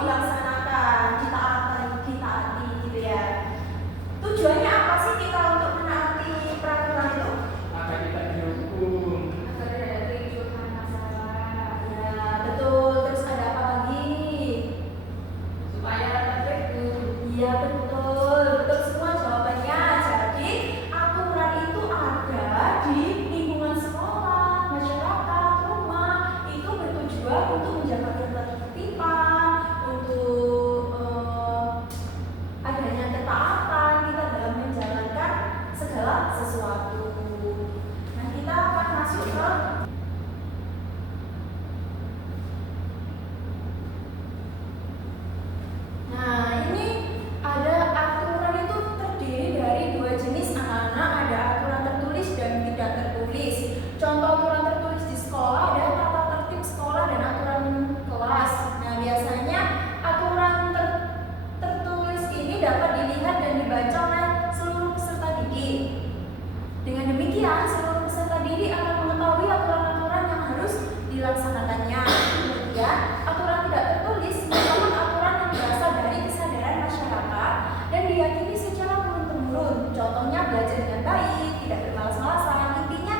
dilaksanakan, ditaati gitu ya. Tujuannya apa sih kita untuk menaati peraturan itu? Agar tidak dihukum. Agar tidak ada kericuhan masalah. Ya, betul. Terus ada apa lagi? Supaya tertib. Iya, betul. Betul semua jawabannya. Jadi, aturan itu ada di lingkungan sekolah, masyarakat, rumah. Itu bertujuan untuk menjaga ketertiban, untuk adanya ketaatan kita dalam menjalankan segala sesuatu. Nah, kita akan masuk ke ini ada aturan itu terdiri dari dua jenis anak-anak, ada aturan tertulis dan tidak tertulis. Contoh aturan tertulis di sekolah ada tata tertib sekolah dan aturan kelas. Nah, biasanya aturan tertulis ini dapat dilihat dan dibaca oleh seluruh peserta didik. Dengan demikian, seluruh peserta didik akan mengetahui aturan-aturan yang harus dilaksanakannya. Kemudian, aturan tidak tertulis merupakan aturan yang berasal dari kesadaran masyarakat dan diyakini secara turun-temurun. Contohnya belajar dengan baik, tidak bermalas-malasan. Intinya,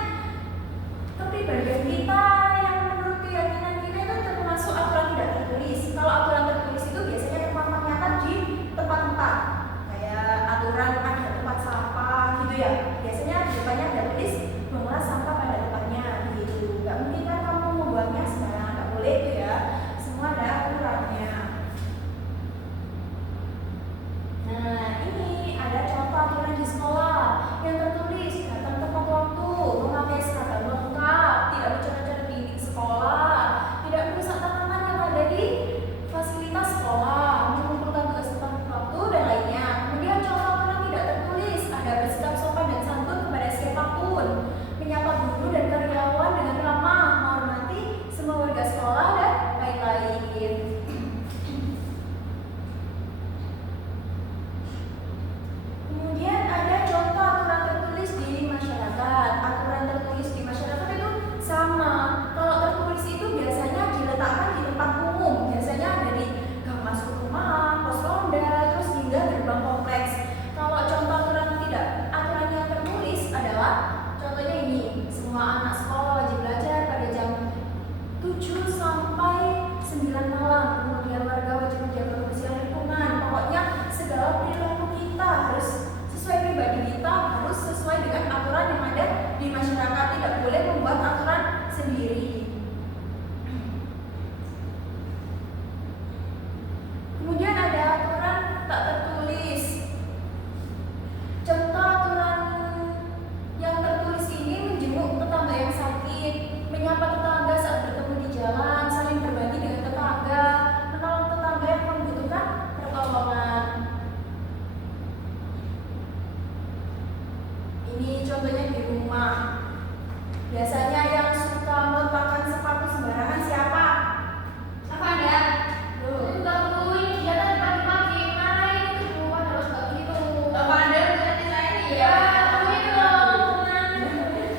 kepribadian kita yang menurut keyakinan kita itu termasuk aturan tidak tertulis. Kalau aturan tertulis itu biasanya terpampang di tempat-tempat, kayak aturan ada tempat sampah gitu ya. Biasanya di depannya ada tulis buanglah sampah pada tempatnya gitu. Gak mungkin kan kamu membuangnya sembarangan, gak boleh itu ya. Semua ada aturannya. Nah, ini ada contoh aturan di sekolah yang tertulis datang tepat waktu, memakai seragam lengkap, tidak bercanda-canda di sekolah, tidak merusak tanaman yang ada di fasilitas sekolah, mengumpulkan tugas tepat waktu dan lainnya. Kemudian contoh aturan tidak tertulis ada bersikap sopan dan santun kepada siapapun, menyapa guru dan karyawan dengan ramah, menghormati semua warga sekolah dan lain-lain. Kemudian ada contoh aturan tertulis di masyarakat. Aturan tertulis di masyarakat itu sama. Kalau tertulis itu biasanya diletakkan di tempat umum. Biasanya ada di gang masuk rumah, pos ronda, terus hingga gerbang kompleks. Kalau contoh aturan yang tertulis adalah contohnya ini. Semua anak sekolah wajib belajar pada jam 7 sampai 9 malam. Kemudian warga wajib menjaga kebersihan lingkungan. Pokoknya segala perilaku kita harus sesuai pribadi kita, harus sesuai dengan aturan yang ada di masyarakat. Tidak boleh membuat aturan sendiri. Kemudian ada aturan tak tertulis. Contoh aturan yang tertulis ini menjenguk tetangga yang sakit, menyapa tetangga saat bertemu di jalan, saling berbagi dengan tetangga, menolong tetangga yang membutuhkan pertolongan. Ini contohnya di rumah. Biasanya yang suka meletakkan sepatu sembarangan siapa? Apa ada? Tuh. Enggak perlu ini dia tadi pagi-pagi. Mana itu bukan harus begitu. Apa ada berarti saya ini ya? Ini loh.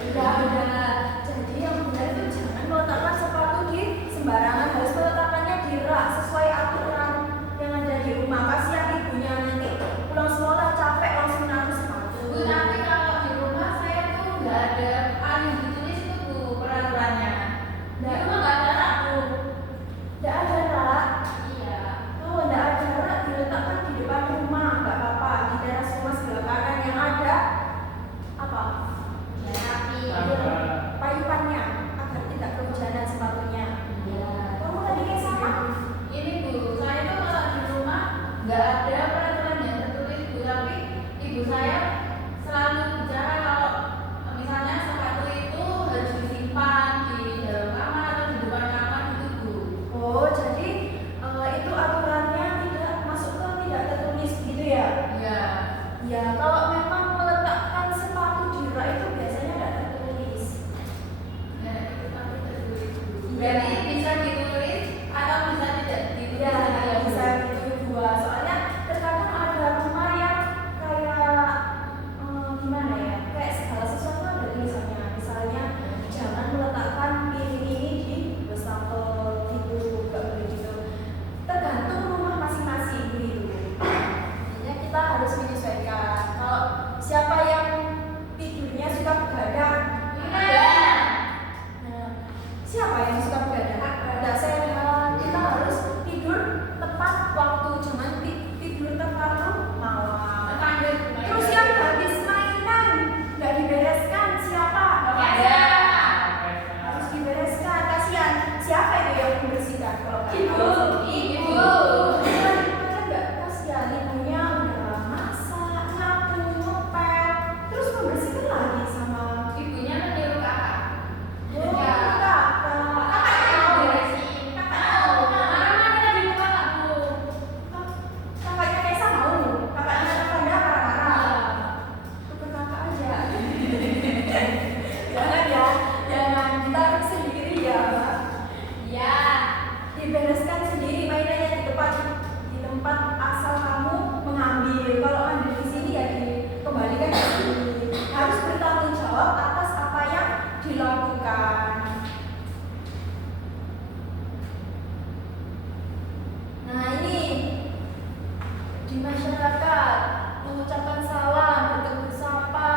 Tidak ada. Jadi yang benar itu jangan meletakkan sepatu di sembarangan, harus meletakkannya di rak sesuai aturan yang ada di rumah. Kasihan ibunya nanti pulang sekolah capek langsung naruh sepatu. Bu, nanti kalau di rumah saya tuh nggak ada yang ditulis itu Bu peraturannya. Di rumah nggak ada rak Bu. Tidak ada rak. Iya. Kalau tidak ada rak diletakkan di depan rumah, nggak apa-apa. Di teras rumah sebelah kanan yang ada apa? Ya tapi. Payupannya agar tidak kehujanan sepatunya. Iya. Kamu tadi kayak sama? Ini masyarakat, mengucapkan salam, bertegur sapa.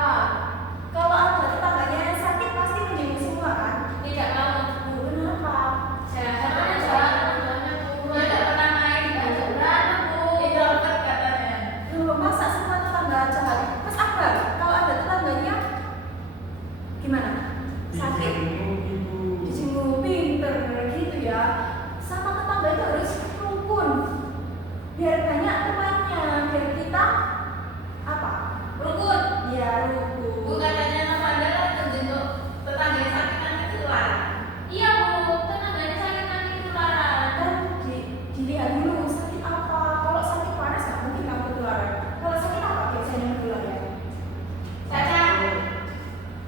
Kalau ada tetangganya yang sakit pasti menjenguk semua kan? Tidak kamu. Oh, kenapa? Jangan aja. Gue udah pernah main di Bajoran, Bu. Introvert katanya. Loh, masa semua tetangga jahat? Mas Akbar, kalau ada tetangganya gimana? Sakit? Dijenguk, pinter gitu ya. Sama tetangga itu harus rukun. Biar banyak temannya, biar kita apa? Rukun. Ya, rukun. Bukan hanya Navanda kan menjenguk tetangga yang sakit nanti ketularan. Iya, Bu. Tetangganya sakit nanti ketularan. Dan dilihat dulu sakit apa. Kalau sakit panas nggak mungkin kamu ketularan. Kalau sakit apa biasanya menular ya? Caca.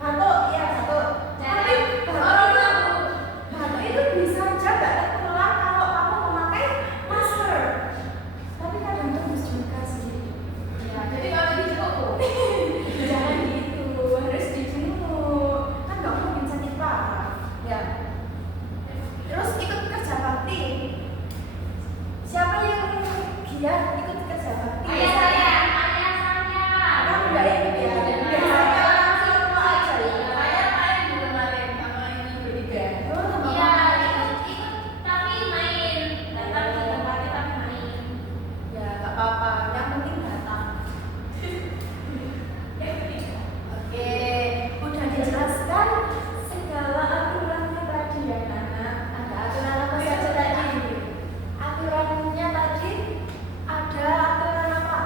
Batuk, ya batuk. Tapi batuk itu bisa aja nggak tertular kalau kamu memakai masker. Tapi kadang terus juga sih. Ya, jadi kalau dijenguk, Bu. Jangan gitu, harus dijenguk. Kan nggak mungkin sakit parah. Ya. Terus ikut kerja bakti. Siapa yang giat ikut kerja bakti? Ayah saya. Kamu nggak ikut ya? Biasanya orang tua aja ya. Saya main di kemarin sama ini bertiga. Oh, sama Iya, kamu. ikut tapi main. Datang di tempatnya tapi main. Ya nggak apa-apa, yang penting datang. Oke, udah dijelaskan segala aturannya tadi ya Nana. Ada aturan apa saja tadi? Aturannya tadi ada aturan apa?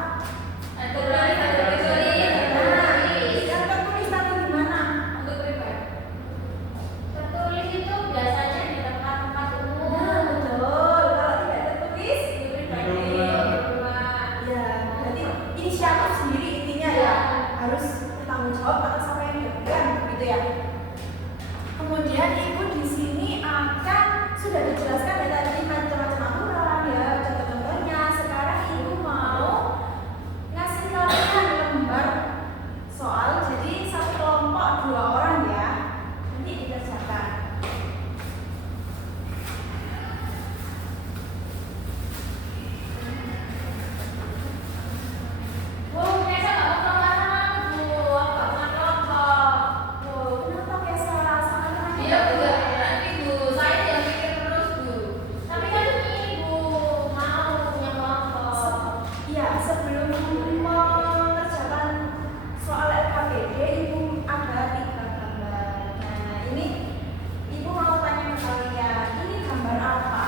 Aturan tertulis. Yang tertulis tadi gimana? Untuk pribadi. Tertulis itu biasanya di tempat-tempat umum. Nah, betul. Kalau tidak tertulis, Itu pribadi. Di Rumah. ya berarti inisiatif sendiri intinya ya harus bertanggung jawab atas apa yang dilakukan gitu ya. Kemudian ibu di sini akan sudah dijelaskan ya tadi macam-macam aturan ya contoh-contohnya. Sekarang ibu mau ngasih kalian lembar soal, jadi satu kelompok 2 orang ya, nanti dikerjakan. Bu, biasa nggak mau keluar sama Bu. Nggak pernah kelompok. Oh, kenapa kayak salah sama teman Iya, Bu. Nanti Bu, saya yang mikir terus Bu. Tapi kan ini Bu mau punya kelompok. Iya, sebelum mengerjakan soal LKPD, ibu ada 3 gambar. Nah, ini ibu mau tanya ke kalian, ini gambar apa?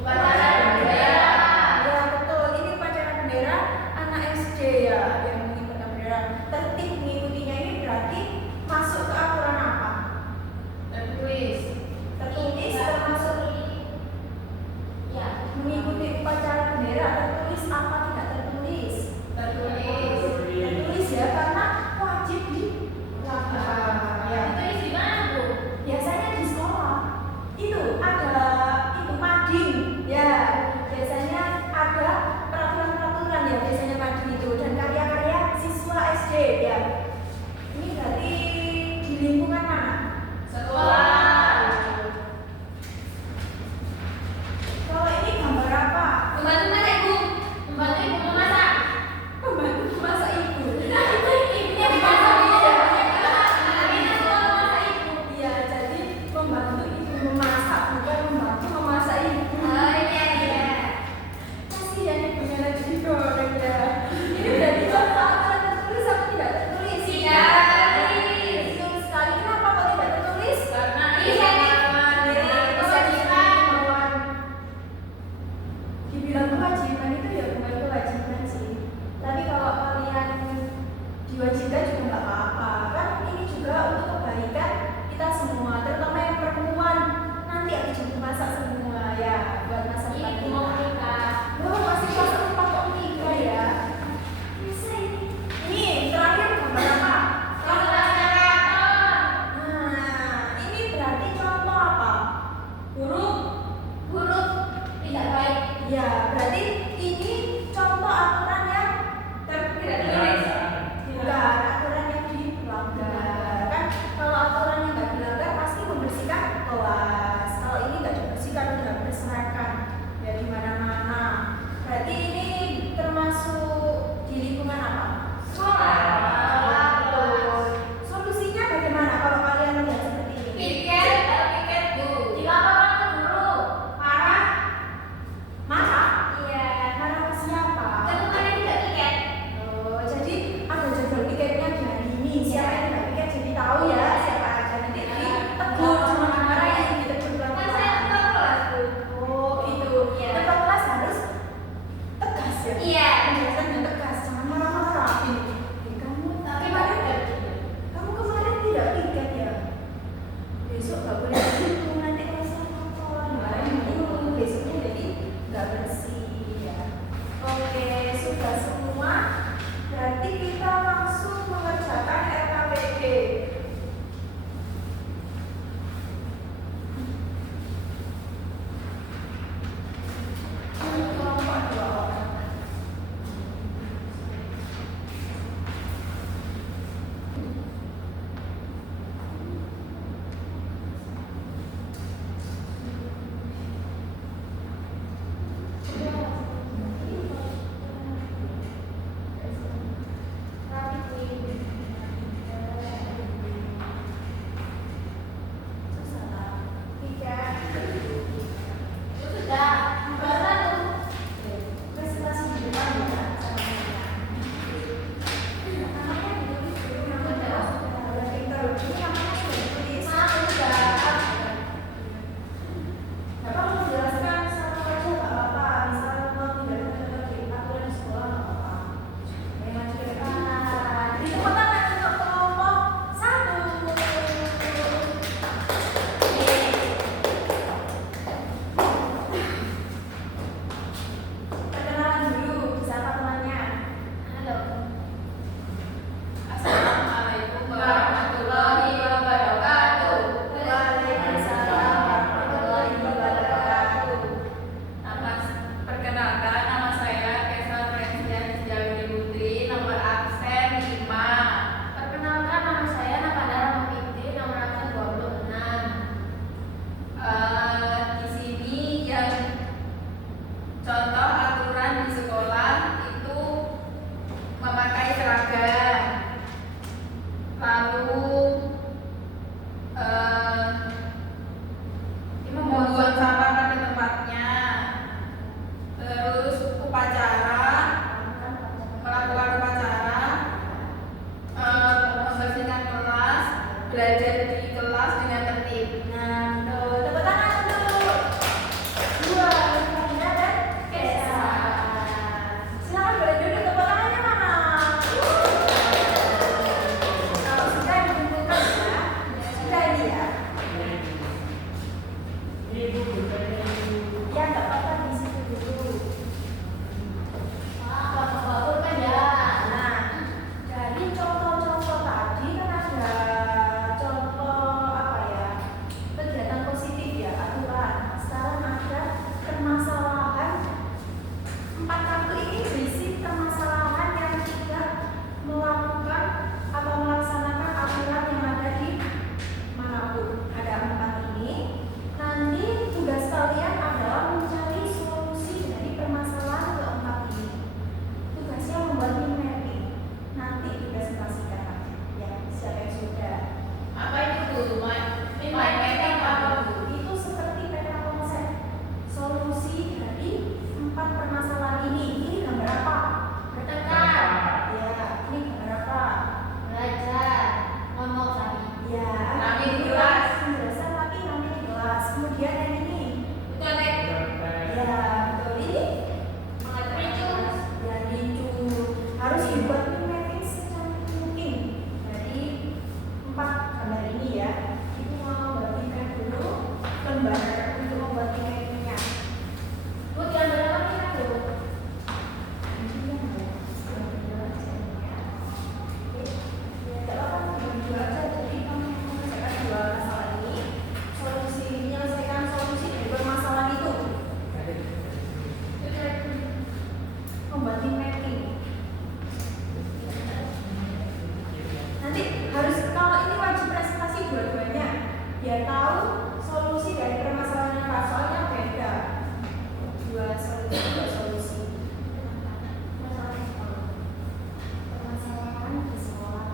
Upacara bendera. Ya betul, ini upacara bendera anak SD ya yang mengikuti bendera. Tertib mengikutinya ini berarti masuk ke aturan apa? Tertulis. Tertulis termasuk Ya, mengikuti upacara bendera tertulis apa tidak tertulis? tertulis. Tertulis ya karena wajib dilakukan. Ya. Tertulis di mana Bu? Biasanya di sekolah itu ada itu mading ya. Biasanya ada peraturan-peraturan ya biasanya mading itu dan karya-karya siswa SD ya. Ini berarti di lingkungan mana? Sekolah. Kalau ini gambar apa? Membantu masak Ibu. Membantu Ibu memasak. Pembantu masak ibu. Nah, itu ibunya dimasak. Ini sekolah memasak Ibu. Iya, jadi membantu ibu memasak bukan membantu memasak ibu. Oh, iya iya. Kasihan ibunya lagi digoreng ya. Ini berarti contoh aturan tertulis atau tidak tertulis? Tidak tertulis. Betul sekali. Kenapa kok tidak tertulis? Karena Iya, kewajiban. Dibilang kewajiban itu ya bukan kewajiban sih. Tapi kalau kalian diwajibkan juga nggak apa-apa. Kan ini juga untuk kebaikan kita semua, terutama yang perempuan. Nanti aku jadi masak semua ya buat masak Ini kita. mau nikah. Wah, masih masak tempat nikah ya. Bisa ini. Ini terakhir gambar apa? Kelas generator. Nah, ini berarti contoh apa? Huruf. Tidak baik. Ya, berarti ini contoh aturan yang tertulis. Bukan aturan yang dilanggar. Kan kalau aturan yang nggak dilanggar pasti membersihkan kelas. Kalau ini nggak dibersihkan udah berserakan ya di mana-mana. Berarti ini termasuk membuat tim mapping. Nanti harus, kalau ini wajib presentasi dua-duanya biar tahu solusi dari permasalahan apa, soalnya beda dua solusi. Permasalahan di sekolah.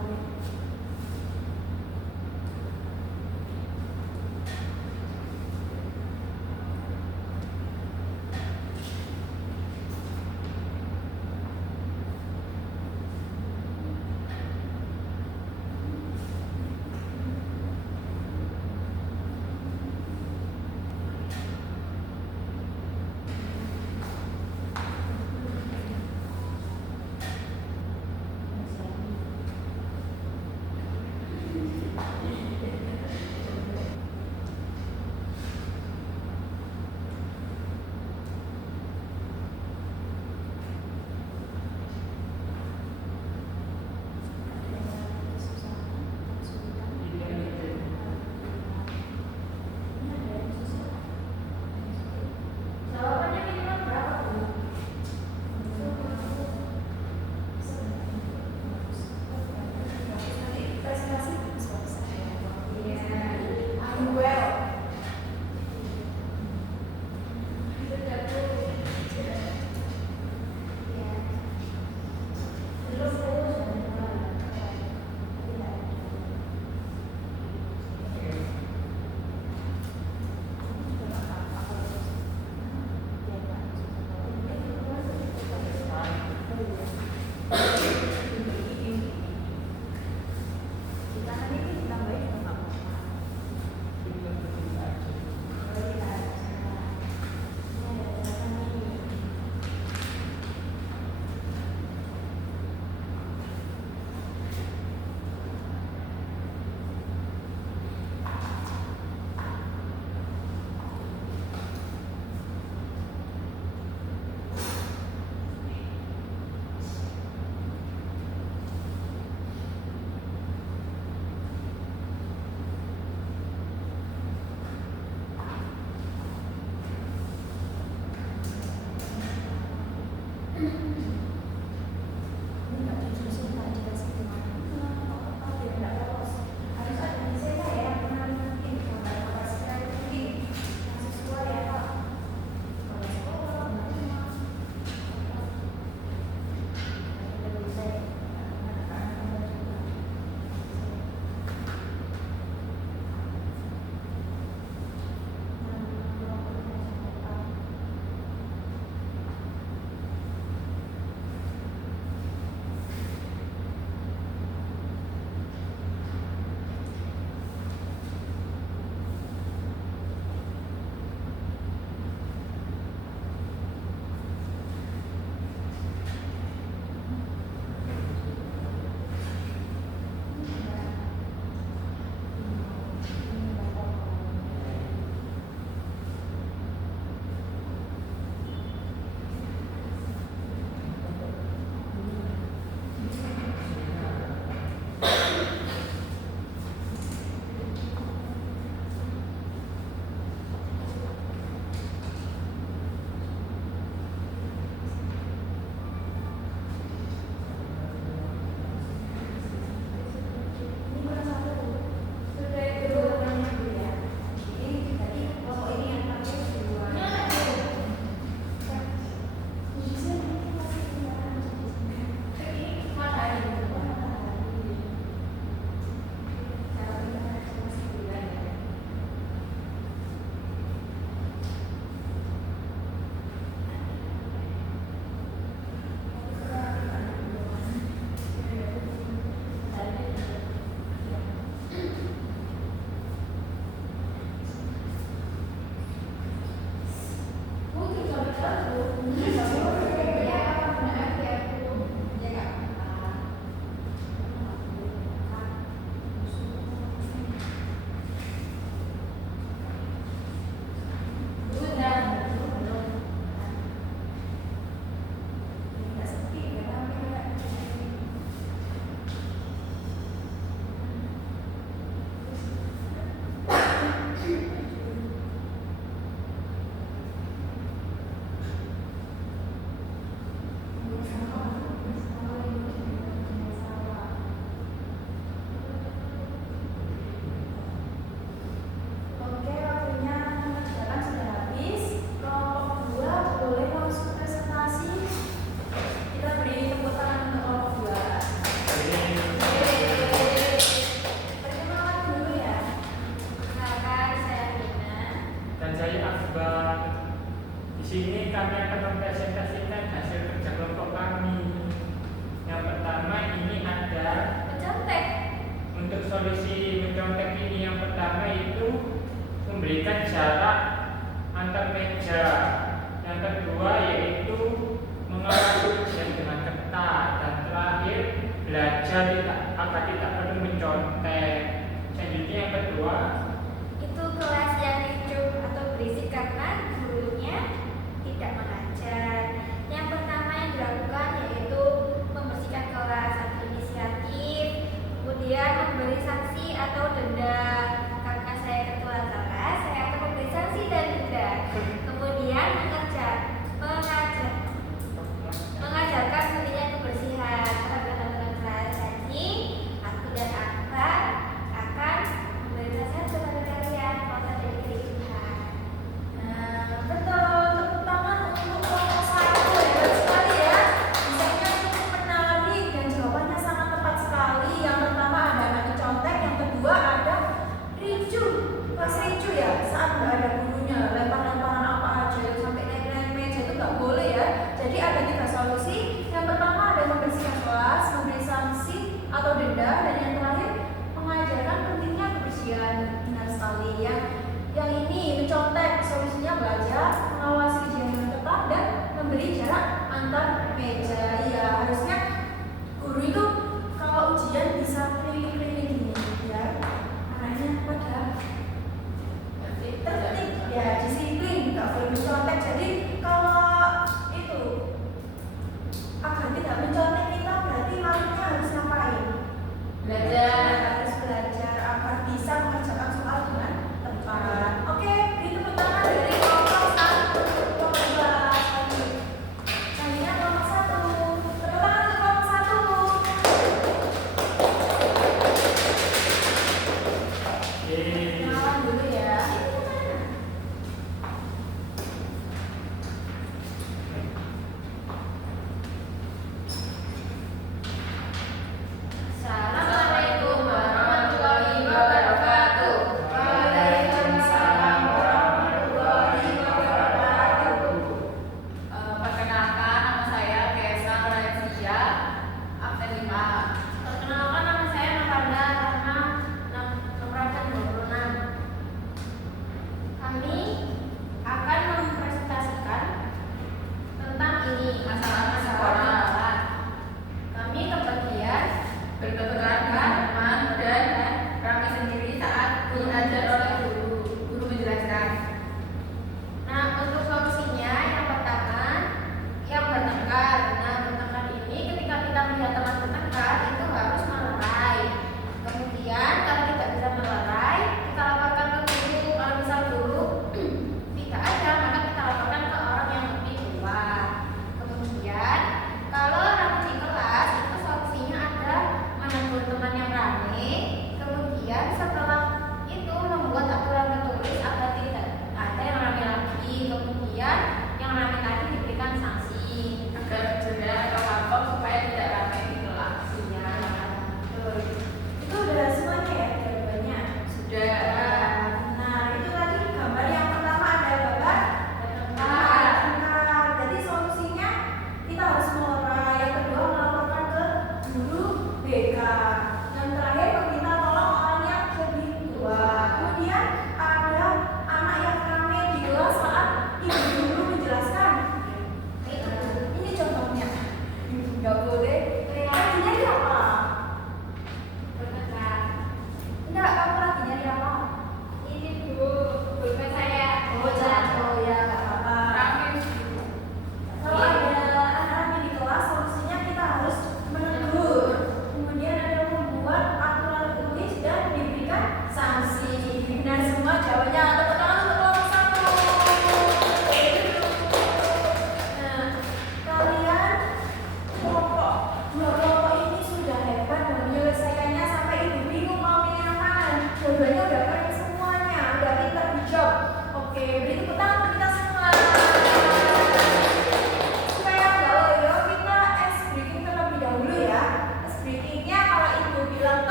kami akan mempresentasikan hasil kerja kelompok kami. Yang pertama ini ada Mencontek. untuk solusi mencontek ini, yang pertama itu memberikan jarak antar meja. Yang kedua yaitu mengawasi ujian dengan ketat, dan terakhir belajar agar tidak perlu mencontek. Selanjutnya yang kedua Itu kelas yang ricuh atau berisik karena gurunya tidak mengajar. Yang pertama yang dilakukan yaitu membersihkan kelas atau inisiatif, kemudian memberi sanksi atau denda. Karena saya ketua kelas, saya akan memberi sanksi dan denda. Kemudian mengajarkan pentingnya kebersihan. Pada teman-teman kelas jadi aku dan Akbar akan memberi nasihat kepada kalian kalau terjadi kericuhan. Nah, betul. Tepuk tangan untuk kelompok 1. Hebat sekali ya. Desainnya cukup menarik dan jawabannya sangat tepat sekali. Yang pertama ada anak contek, yang kedua ada ricuh. Pas ricuh ya, saat nggak ada gurunya, lempar-lemparan apa aja sampai naik-naik meja itu nggak boleh ya. Jadi ada 3 solusi. Yang pertama ada membersihkan kelas, memberi sanksi atau denda, dan yang terakhir mengajarkan pentingnya kebersihan. Benar sekali ya. Yang ini mencontek, solusinya belajar, mengawasi ujian dengan ketat, dan memberi jarak antar meja. Ya, harusnya guru itu kalau ujian bisa keliling-keliling gini ya. Anaknya pada tertib ya, disiplin, nggak boleh mencontek. Jadi kalau itu agar tidak mencontek kita, berarti malamnya harus ngapain? Harus belajar agar bisa mengerjakan soal dengan tepat. Oke, beri tepuk tangan dari kelompok 1, kelompok 2. Selanjutnya kelompok 1. Tepuk tangan untuk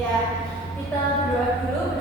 Ya, kita berdoa dulu